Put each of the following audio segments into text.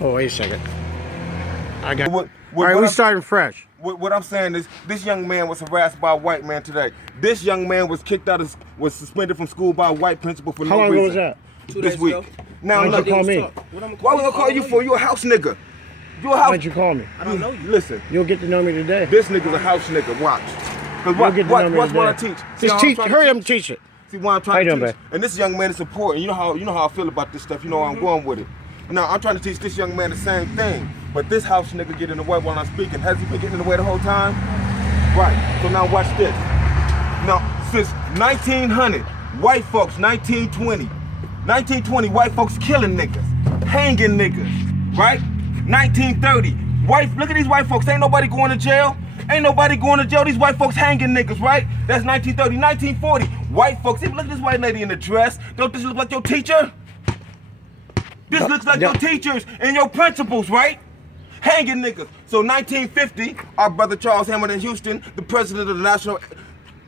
Oh, wait a second. I got. All right, we starting fresh. What I'm saying is, this young man was harassed by a white man today. This young man was kicked out was suspended from school by a white principal for no reason. How long ago was that? 2 This days week. ago. Now, Why'd look, you call me? Why we gonna call you for? You a house nigga. You a house. Why'd you call me? I don't know you. Listen, You'll get to know me today. this nigga's a house nigga. Watch. Cause what's what I teach? Just teach. Hurry up and teach it. See what I'm trying to teach. Man? And this young man is important. You know how I feel about this stuff. You know how I'm going with it. Now I'm trying to teach this young man the same thing. But this house nigga get in the way while I'm speaking. Has he been getting in the way the whole time? Right. So now watch this. Now since 1900, white folks, 1920, white folks killing niggas, hanging niggas. Right? 1930, look at these white folks. Ain't nobody going to jail. Ain't nobody going to jail. These white folks hanging niggas, right? That's 1930. 1940, white folks. Look at this white lady in the dress. Don't this look like your teacher? This looks like your teachers and your principals, right? Hanging niggas. So 1950, our brother Charles Hamilton Houston, the president of the National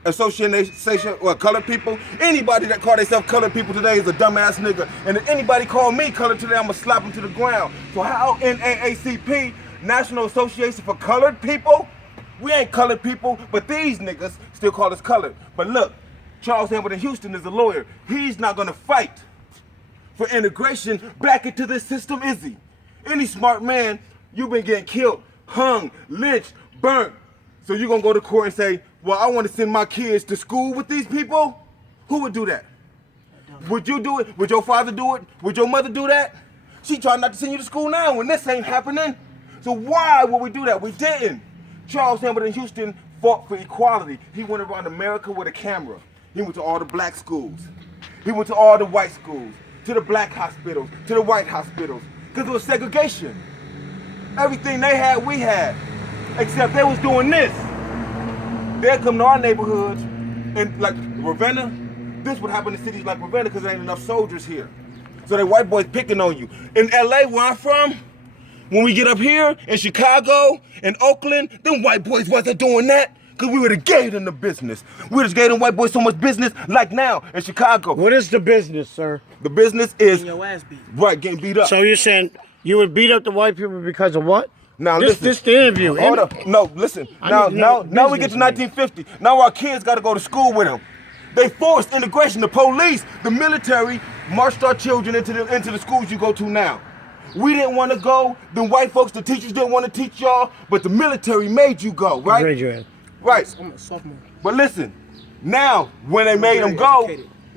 Association of Colored People. Anybody that call themselves colored people today is a dumbass nigga. And if anybody call me colored today, I'ma slap him to the ground. So how NAACP, National Association for Colored People? We ain't colored people, but these niggas still call us colored. But look, Charles Hamilton Houston is a lawyer. He's not gonna fight for integration back into this system, is he? Any smart man, you've been getting killed, hung, lynched, burnt. So you're gonna go to court and say, well, I wanna send my kids to school with these people? Who would do that? Would you do it? Would your father do it? Would your mother do that? She tried not to send you to school now when this ain't happening. So why would we do that? We didn't. Charles Hamilton Houston fought for equality. He went around America with a camera. He went to all the black schools. He went to all the white schools, to the black hospitals, to the white hospitals, because it was segregation. Everything they had, we had, except they was doing this. They'd come to our neighborhoods, and like Ravenna, this would happen in cities like Ravenna because there ain't enough soldiers here. So they white boys picking on you. In LA, where I'm from, when we get up here in Chicago and Oakland, them white boys wasn't doing that because we would have gave them the business. We just gave them white boys so much business like now in Chicago. What is the business, sir? The business is Getting your ass beat. Right, getting beat up. So you're saying you would beat up the white people because of what? Now This the interview. Hold up. No, listen. Now we get to 1950. Now our kids got to go to school with them. They forced integration. The police, the military marched our children into the schools you go to now. We didn't want to go. The white folks, the teachers didn't want to teach y'all, but the military made you go, right? What grade you in? Right. I'm a sophomore. But listen, now when they made them go,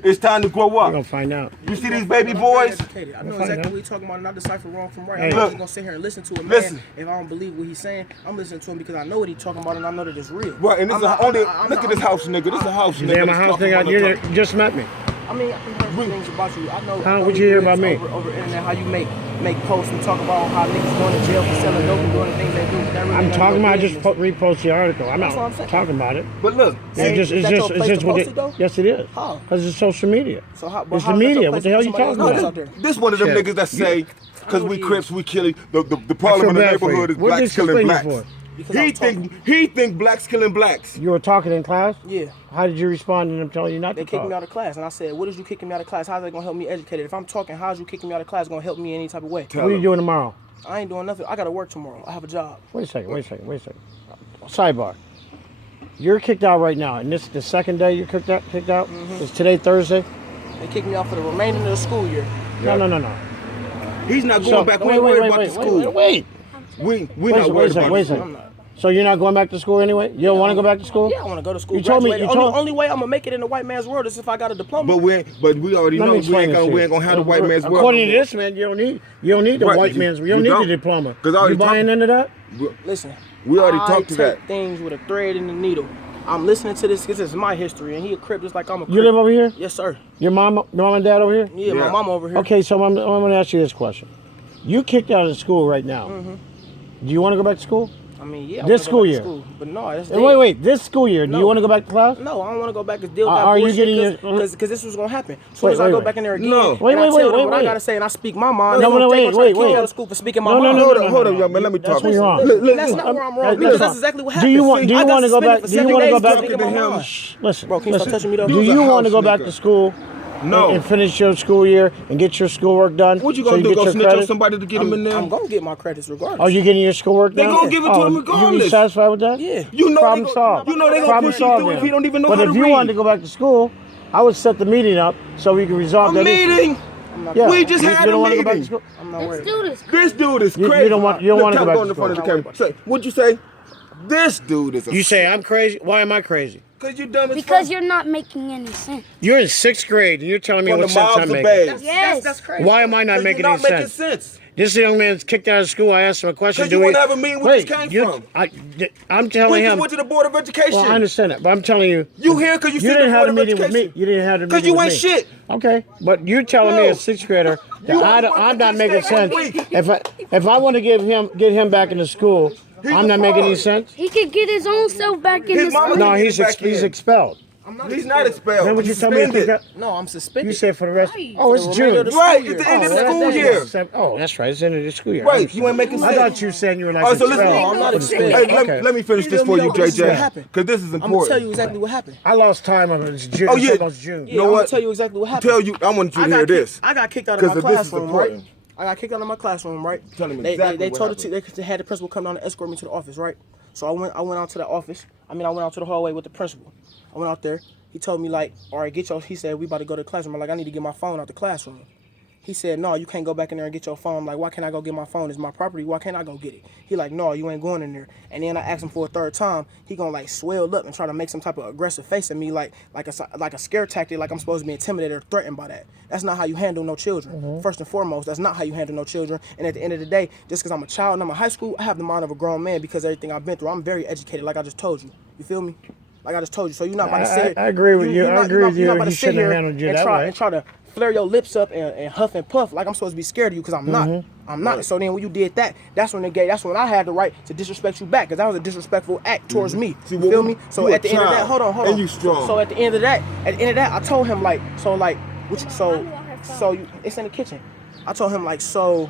it's time to grow We're up. gonna find out. You see these baby boys? I know exactly what he's talking about, and I decipher wrong from right. Hey, I'm look. just gonna sit here and listen to him. Listen. Man, if I don't believe what he's saying, I'm listening to him because I know what he's talking about and I know that it's real. Right, and this is look at this house nigga. This is a house nigga. Damn, my that's house talking on the nigga, top. you just met me. I mean, I've heard things about you. I know. How would you hear about me? Over internet, how you make posts and talk about how niggas going to jail for selling dope and doing the things they do. That really I'm ain't talking no about. I just business. repost the article. I'm That's what I'm not saying. talking about it. But look, It's Is that your place to what post it, though? Yes, it is. How? Because it's social media. So how, It's the media. What the hell are you talking about? this one of them Shit. niggas that say, because we Crips, we killing, the I problem in the feel bad for neighborhood you. is What blacks did you killing explain blacks. for? Because He think blacks killing blacks. You were talking in class? Yeah. How did you respond to them telling you not They to kicked talk? me out of class, and I said, "What is you kicking me out of class? How's that gonna help me educate it? If I'm talking, how's you kicking me out of class gonna help me in any type of way? What are you doing tomorrow? I ain't doing nothing. I gotta work tomorrow. I have a job. Wait a second. Sidebar. You're kicked out right now, and this the second day you're kicked out? Is today Thursday? They kicked me out for the remainder of the school year. No. He's not going back. We ain't worried about the school. Wait. We not worried about Wait a the school. second. So you're not going back to school anyway? You don't want to go back to school? Yeah, I want to go to school. You told me. Only way I'm gonna make it in the white man's world is if I got a diploma. But we already Let know me we explain ain't this to you. gonna have the white man's world. According to this, man, you don't need the Right, white you- man's. You you don't need don't. the diploma. 'Cause I You already buying talked- into that? Listen, We already I talked to take that. things with a thread and a needle. I'm listening to this because this is my history, and he a Crip just like I'm a Crip. You live over here? Yes, sir. Your mom and dad over here? Yeah, my Yeah. mom over here. Okay, so I'm going to ask you this question. You kicked out of school right now. Do you want to go back to school? I mean, yeah. I This wanna go school back to year. school, but no, that's Wait. This school year, do you No. want to go back to class? No, I don't want to go back and deal with that Are you bullshit getting your- because this was gonna happen. As soon as I go back in there again, No. and Wait, I wait, tell them wait, what I wait. gotta say, and I speak my mind. No, they gonna wait, try to kick me wait. out of school for speaking my No, mind. Hold up, young man. Let me talk. That's where you're wrong. That's not where I'm wrong because that's exactly what happened. Do you want to go back? Do you want to go back to to my him? mind? Listen, Bro, can you stop touching me though? Do He was you a want to house go back nigga. to school No. and finish your school year and get your schoolwork done? What you so gonna do? get Go your snitch on credit? somebody to get him in there? I'm gonna get my credits regardless. Oh, you getting your schoolwork They done? gonna give it to him You be regardless. satisfied with that? Yeah. You know Problem they solved. You know they gonna Problem push you solved through if then. he don't even know but how to if read. you wanted to go back to school, I would set the meeting up so we can resolve A that issue. meeting. Yeah. We just had you a don't wanna go back to meeting. school? I'm not worried. Let's do this. This dude is You- crazy. you don't want to go back in to front of the school. camera. Say, what'd you say? This dude is a. You say I'm crazy? Why am I crazy? Cause you dumb as Because fuck. you're not making any sense. You're in 6th grade and you're telling me From what the sense mouths I'm of making. babes. Yes. That's crazy. Why am I not 'Cause making you're any not making sense? sense. This young man's kicked out of school. I asked him a question. 'Cause you wouldn't have a meeting where this came from. I'm We telling just him. went to the Board of Education. Well, I understand that, but I'm telling you. You here because you You sit didn't in the have a Board of meeting with me. Education. You didn't have a meeting Because you with ain't me. shit. Okay, but you're telling me No. as 6th grader that You I'm not making sense. week. If I want to get him back into school, I'm not making any sense. He could get his own self back in His the mama school. didn't No, get he's him back in. expelled. He's not expelled. Then what you tell me? Suspended. No, I'm suspended. You said for the rest. Right. Oh, it's For the remainder June. of the Right, school it's the year. end of the that's- school that's year. Oh, that's right. It's the end of the school year. Right, you ain't making I sense. thought you said you were like Oh, so listen, expelled. No, I'm not from the school. expelled. Hey, Okay. let me finish this for you, This is what JJ. happened. Because this is I'm gonna important. tell you exactly what happened. I lost time on it. It's June. Oh, It's yeah. almost June. Yeah, You know I'm what? gonna tell you exactly what happened. Tell you, I want you to hear this. I got kicked out of my 'Cause this is classroom, right? important. I got kicked out of my classroom, right? Tell him They exactly what told happened. they had the principal come down and escort me to the office, right? So I went out to the office. I went out to the hallway with the principal. I went out there. He told me like, all right, he said, we about to go to the classroom. I'm like, I need to get my phone out the classroom. He said, no, you can't go back in there and get your phone. I'm like, why can't I go get my phone? It's my property. Why can't I go get it? He like, no, you ain't going in there. And then I asked him for a third time. He gonna like swell up and try to make some type of aggressive face at me, like a scare tactic, like I'm supposed to be intimidated or threatened by that. That's not how you handle no children. First and foremost, that's not how you handle no children. And at the end of the day, just because I'm a child and I'm in high school, I have the mind of a grown man because of everything I've been through. I'm very educated, like I just told you. You feel me? Like I just told you. So you're not about to sit. I agree with you. I agree with you. You're not about to He sit shouldn't have here handled you and that way. try to flare your lips up and huff and puff like I'm supposed to be scared of you because I'm not. I'm not. So then when you did that, that's when I had the right to disrespect you back because that was a disrespectful act towards me. See, You well, feel me? So you at a the end of that, child, hold on. and you strong. So at the end of that, I told him like, it's in the kitchen. I told him like, so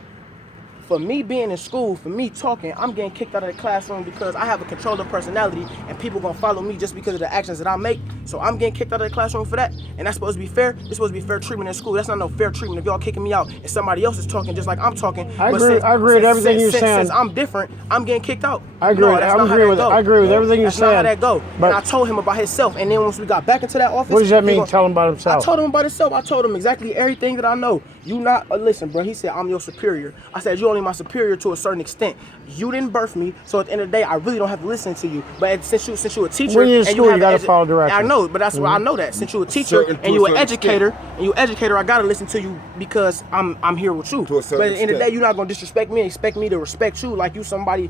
for me being in school, for me talking, I'm getting kicked out of the classroom because I have a controller personality and people gonna follow me just because of the actions that I make. So I'm getting kicked out of the classroom for that. And that's supposed to be fair. It's supposed to be fair treatment in school. That's not no fair treatment if y'all kicking me out and somebody else is talking just like I'm talking. I But agree with everything you're saying. Since I'm different, I'm getting kicked out. I agree with- that's I not how agree that with- go. I agree with everything you're That's not how saying, that go. but- And I told him about himself. And then once we got back into that office, What does that he mean? gonna- Tell him about himself. I told him about himself. I told him exactly everything that I know. You not listen, bro. He said I'm your superior. I said you're only my superior to a certain extent. You didn't birth me, so at the end of the day, I really don't have to listen to you. But since you're a teacher, When you're in and school, you have gotta an follow directions. I know, but that's why I know that. Since you're a teacher Certain- to and a you're an certain educator, I gotta listen to you because I'm here with you. To a certain But at the end of the day, extent. you're not gonna disrespect me and expect me to respect you like you somebody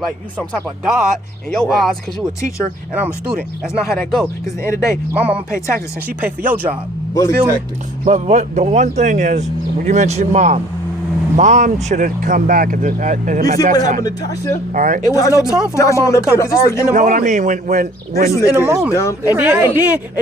like you some type of god in your Right. eyes because you a teacher and I'm a student. That's not how that go. Because at the end of the day, my mama pay taxes and she pay for your job. You Bully feel me? tactics. But what the one thing is, when you mentioned mom should have come back at You that see what time. happened to Tasha? All right. It was no time for my Tasha mom to went come up because this was in the No, what I moment. mean when This was nigga in the is moment. dumb. And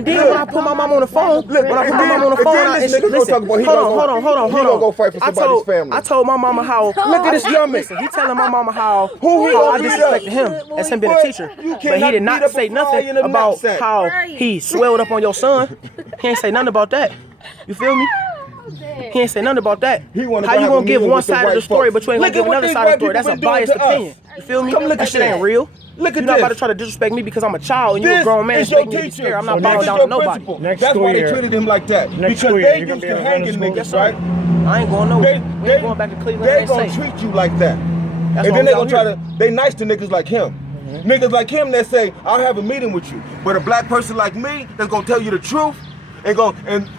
then when I put my mom on the phone, Look, when I put and my mom on the then- phone, and then this nigga gonna talk about he hold gonna on, go- he gonna go fight for somebody's family. I told my mama how Look at this dummy. Listen, he telling my mama how Who he how gonna I beat disrespected up? him as him being a What? teacher. You But he cannot did beat not up a say fly nothing in a about knapsack. how he swelled up on your son. He ain't say nothing about that. You feel me? He ain't say nothing about that. He wanna How go you have a gonna give meeting one with the side of white the story, folks. but you ain't Look gonna give at what another these side of the white story? That's a people been biased doing to us. opinion. You feel me? Come look That at shit ain't this. real. Look at You're not about to this. try to disrespect me because I'm a child and you're a This grown man and is your expect me to be teacher. scared. I'm not So bowing next- down your to nobody. principal. Next That's school why they year. treated him like that. Next Because school year, they you gonna used be to around hanging the school? niggas, right? I ain't going nowhere. We ain't going back to Cleveland. They They gonna say. treat you like that. That's And why then they we gonna out try to, they nice to niggas like him. Niggas like him that say, I'll have a meeting with you. But a black person like me that's gonna tell you the truth and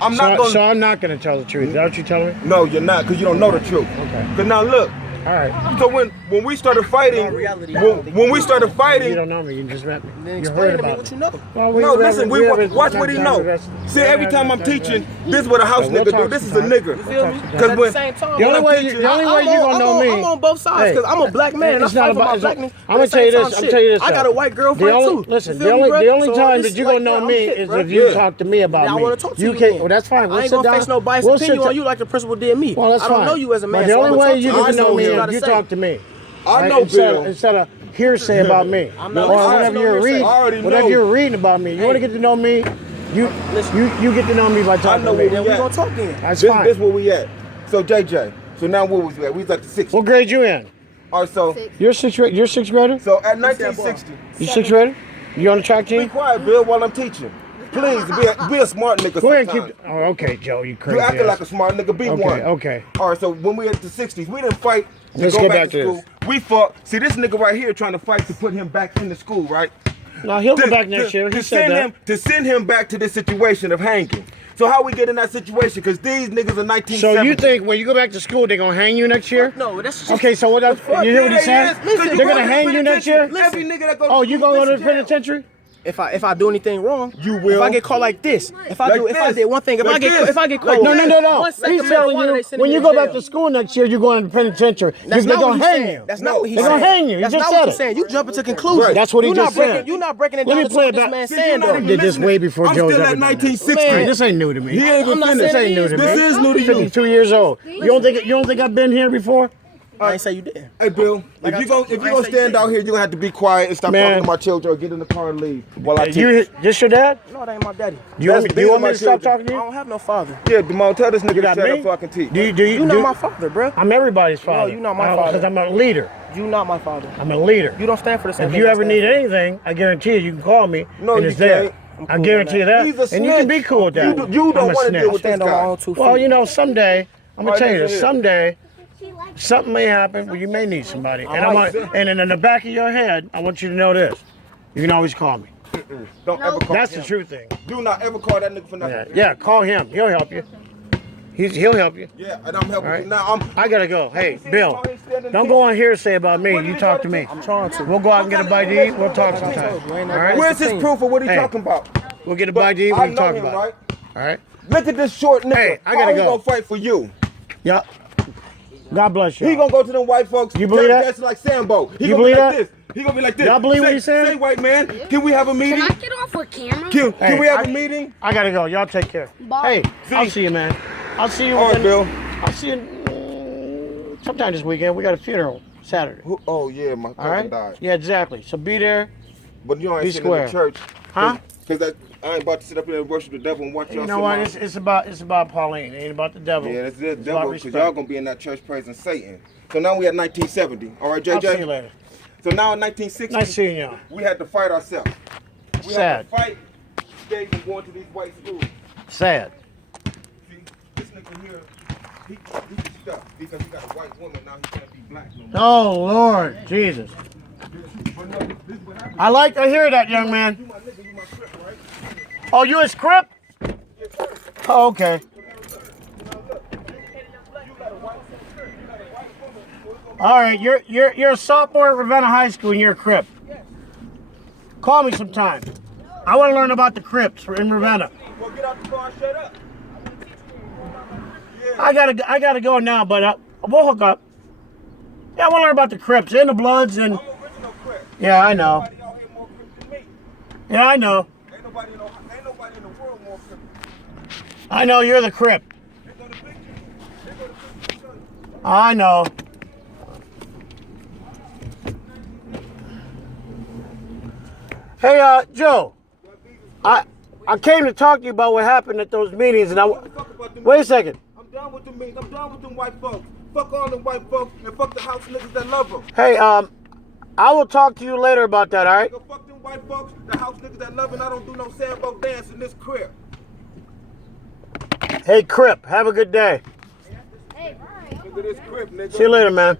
I'm not gonna. So I'm not going to tell the truth. Is that what you're telling me? No, you're not, because you don't know the truth. Okay. Cause now look, All right. so when we started fighting, No, reality. when we started You fighting, don't know me. You just met me. Then You explain heard to me about what me. you know. Well, no, listen, haven't- watch what he not know. done the rest- See, every time I'm teaching, this is what a house We'll nigga talk do. This is a sometime. nigga. You feel me? Because But at when- the same time, The when only I'm way teaching- you gonna know me. I'm on both sides Hey, because I'm a black man and it's I'm not fighting for about- my it's not- blackness. I'm gonna At the tell you same this. time, I'm tell you this. I got though. a white girlfriend the only, too. Listen, You the feel me, only bruh? So time it's that you're like, gonna know I'm me hit, is bruh. if you Yeah. talk to me about I me. want to talk to you. can't. then. Well, that's fine. We'll I ain't sit gonna down. face no biased We'll opinion sit on you like the principal did me. Well, that's I fine. don't know you as a man. But the so only I'ma way talk you to can I know me what you is gotta you say. talk to me. I Right? know instead Bill. Instead of hearsay about me, I'm not or listening. whatever I you're know reading, I already whatever know. you're reading about me. You want to get to know me? You get to know me by I talking know to me. where Then we gonna talk then. That's This fine. where we at. So JJ. So now where was we at? We was at the 60s. What grade you in? All right, so You're sixth grader? so at 1960. You sixth grader? You on the track Be team? quiet, Bill, while I'm teaching. Please, be a smart nigga Go ahead and sometimes. keep. Oh, okay, Joe. You crazy. You acting ass. like a smart nigga. Be one. Okay. All right, so when we at the 60s, we didn't fight to Let's go get back back to to school. We fought. See, this nigga right here trying to fight to put him back into school, right? No, he'll go back next year. He said that. To send him back to this situation of hanging. So how we get in that situation? Because these niggas are 1970. So you think when you go back to school, they're gonna hang you next year? No, that's just Okay, so what? You hear what he said? Listen, They're gonna hang you next year. Every nigga that goes Oh, to you school gonna go to is the in jail. penitentiary? if I do anything wrong, You will. If I get caught like this, if I Like did one thing, if Like I get this. caught, Like No. One He's second telling marijuana, they you send when me you to go back jail. to school next year, you're going to the penitentiary. That's They're not what gonna he's hang saying. you. That's not what he's They're saying. gonna hang you. He That's just not said what it. he's saying. You jumping to conclusions. Right. That's what he You're just not breaking, said. You're not breaking it Let down me to play what it this back. man See, saying you're not though. I even did this listening. way before I'm Joe's still ever at done this. 1960. Man, this ain't new to me. He ain't even I'm not finished. saying This ain't new to me. This is new to you. 52 years old. You don't think I've been here before? I ain't say you didn't. Hey Bill, Like if I you told you, I gonna ain't say stand you out here, you're gonna have to be quiet and stop Man. talking to my children or get in the car and leave while I teach. You this your dad? No, that ain't my daddy. You want me, That's do you want my me to stop children. talking to I you? don't have no father. Yeah, Demone, tell this nigga You to got shut me? up so I can teach. You not my father, bro. I'm everybody's father. you not my father. Because I'm a leader. You not my father. I'm a leader. You don't stand for the same If thing you I ever stand need for. anything, I guarantee you can call me No, and you it's there. can't. I cool guarantee you on that. He's a And you can be snitch. cool with that. You don't I'm a want to deal snitch. with this Stand on my guy. own 2 feet. Well, you know, someday, I'm All going to right, tell you listen this, here. someday, something may happen where you may need somebody. And in the back of your head, I want you to know this. You can always call me. Don't ever call That's him. the true thing. Do not ever call that nigga for nothing. Yeah, call him. He'll help you. He'll help you. Yeah, and I'm helping All right. you now. I gotta go. Hey, Bill, don't go on here and say about me. You talk to me. I'm trying to. We'll go out and get a bite to eat. We'll talk sometime. You ain't All never- right. Where's his proof of what he Hey. talking about? We'll get a bite to eat. I We'll know talk him, about right? it. All right. Look at this short nigga. Hey, I gotta How he go. gonna fight for you? Yeah. God bless you. He gonna go to them white folks. You believe that? That's like Sambo. He You gonna believe be like that? this. He gonna be like this. Y'all believe what he's saying? Say, white man, can we have a meeting? Can I get off with camera? Can we have a meeting? I gotta go. Y'all take care. Bye. Hey, I'll see you, man. I'll see you. All right, when- Bill. I'll see you sometime this weekend. We got a funeral Saturday. Oh yeah, my All cousin right. died. Yeah, exactly. So be there. But you know I Be ain't sitting in the square. church. Huh? Because I ain't about to sit up here and worship the devil and watch y'all. You know sit what? my- It's about Pauline. It ain't about the devil. Yeah, that's it, It's devil. about Because respect. y'all gonna be in that church praising Satan. So now we at 1970. All right, I'll JJ. see you later. So now in 1960, Nice seeing y'all. we had to fight ourselves. We Sad. had to fight to stay from going to these white schools. Sad. See, this nigga here, he stuck because he got a white woman. Now he can't be black no more. Oh Lord, Jesus. But no, this is what happened. I hear that, young man. You my nigga, you my crip, right? Oh, you his crip? Yes, sir. Oh, okay. All right, you're a sophomore at Ravenna High School and you're a crip. Call me sometime. I want to learn about the Crips in Ravenna. Well, get out the car and shut up. I gotta go now, but we'll hook up. Yeah, I want to learn about the Crips and the Bloods and. I'm original crip. Yeah, I know. Nobody out here more crip than me. Yeah, I know. Ain't nobody in the world more crip. I know you're the Crip. They go to pictures. They go to pictures. I know. Hey, Joe. I came to talk to you about what happened at those meetings, and wait a second. I'm done with the meetings. I'm done with them white folks. Fuck all them white folks and fuck the house niggas that love them. Hey, I will talk to you later about that. All right? Go fuck them white folks, the house niggas that love and I don't do no Sambo dance in this crib. Hey, Crip. Have a good day. Hey, Brian. Look at this crib, nigga. See you later, man.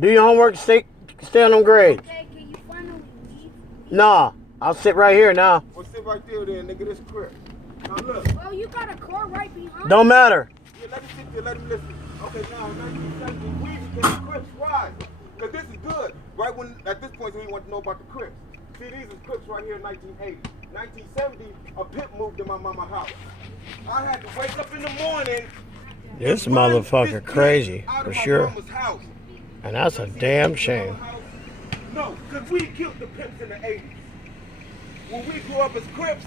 Do your homework. Stay on them grades. Okay, can you finally leave? Nah, I'll sit right here now. Well, sit right there then, nigga. This crib. Now look. Well, you got a car right behind Don't matter. Yeah, let him sit there. Let him listen. Okay, now in 1970, we became Crips. Why? Because this is good. Right when, at this point, we want to know about the Crips. See, these is Crips right here in 1980. 1970, a pimp moved in my mama's house. I had to wake up in the morning. This run motherfucker this crazy, out for of my sure. mama's house. And that's a damn shame. No, because we killed the pimps in the 80s. When we grew up as Crips,